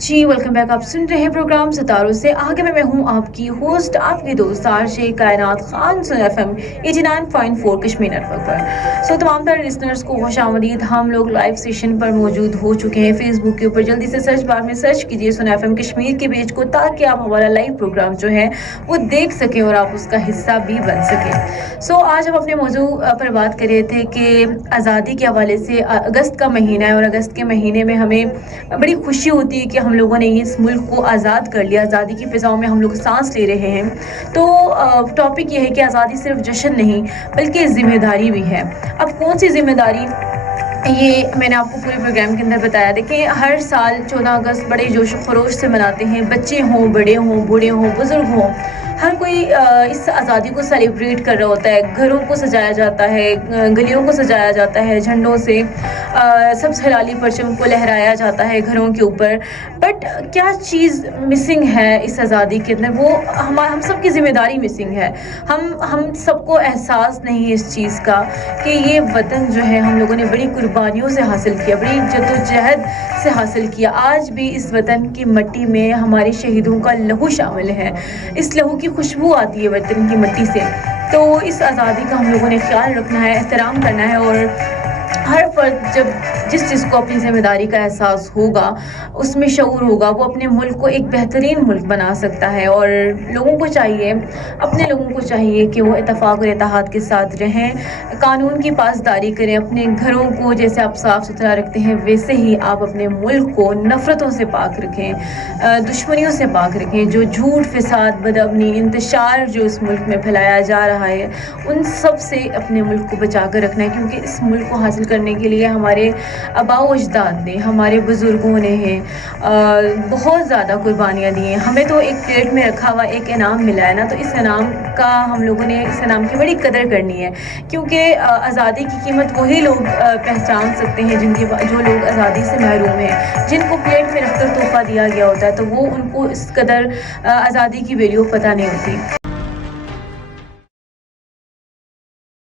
जी welcome back. आप सुन रहे हैं प्रोग्राम सितारों से आगे में मैं हूं आपकी होस्ट, आपकी दोस्त आरजे कायनात खान सुन FM 89.4 कश्मीर नेटवर्क पर। तमाम तरह लिसनर्स को खुशामदीद। हम लोग लाइव सेशन पर मौजूद हो चुके हैं फेसबुक के ऊपर। जल्दी से सर्च बार में सर्च कीजिए सुन FM कश्मीर के पेज को, ताकि आप हमारा लाइव प्रोग्राम जो है वो देख सकें और आप उसका हिस्सा भी बन सकें। आज हम अपने मौजू पर बात कर रहे थे कि आज़ादी के हवाले से अगस्त का महीना है और अगस्त के महीने में हमें बड़ी खुशी होती है कि हम लोगों ने इस मुल्क को आज़ाद कर लिया। आज़ादी की फ़िज़ाओं में हम लोग सांस ले रहे हैं। टॉपिक ये है कि आज़ादी सिर्फ जश्न नहीं बल्कि ज़िम्मेदारी भी है। अब कौन सी ज़िम्मेदारी, ये मैंने आपको पूरे प्रोग्राम के अंदर बताया। देखिए, हर साल 14 अगस्त बड़े जोश खरोश से मनाते हैं। बच्चे हों, बड़े हों, बूढ़े हों, बुज़ुर्ग हों, हर कोई इस आज़ादी को सेलिब्रेट कर रहा होता है। घरों को सजाया जाता है, गलियों को सजाया जाता है झंडों से, सब्ज़ हिलाली परचम को लहराया जाता है घरों के ऊपर। बट क्या चीज़ मिसिंग है इस आज़ादी के अंदर? वो हम सब की ज़िम्मेदारी मिसिंग है। हम सबको एहसास नहीं है इस चीज़ का कि ये वतन जो है हम लोगों ने बड़ी कुर्बानियों से हासिल किया, बड़ी जद्दोजहद से हासिल किया। आज भी इस वतन की मिट्टी में हमारे शहीदों का लहू शामिल है। इस लहू की खुशबू आती है वतन की मिट्टी से। तो इस आज़ादी का हम लोगों ने ख्याल रखना है, एहतराम करना है। और हर फर्द जब जिस चीज़ को अपनी ज़िम्मेदारी का एहसास होगा, उसमें शऊर होगा, वो अपने मुल्क को एक बेहतरीन मुल्क बना सकता है। और लोगों को चाहिए, अपने लोगों को चाहिए कि वो इत्तेफाक और इत्तेहाद के साथ रहें, कानून की पासदारी करें। अपने घरों को जैसे आप साफ़ सुथरा रखते हैं, वैसे ही आप अपने मुल्क को नफ़रतों से पाक रखें, दुश्मनियों से पाक रखें। जो झूठ, फिसाद, बदअमनी, इंतशार जो इस मुल्क में फैलाया जा रहा है, उन सब से अपने मुल्क को बचा कर रखना है। क्योंकि इस मुल्क को हासिल करने के लिए हमारे आबाओ अजदाद ने, हमारे बुज़ुर्गों ने बहुत ज़्यादा कुर्बानियाँ दी हैं। हमें तो एक प्लेट में रखा हुआ एक इनाम मिला है ना, तो इस इनाम का हम लोगों ने, इस इनाम की बड़ी कदर करनी है। क्योंकि आज़ादी की कीमत वही लोग पहचान सकते हैं जो लोग आज़ादी से महरूम हैं, जिनको प्लेट में रखकर तोहफ़ा दिया गया होता है, तो वो उनको इस कदर आज़ादी की वैल्यू पता नहीं होती।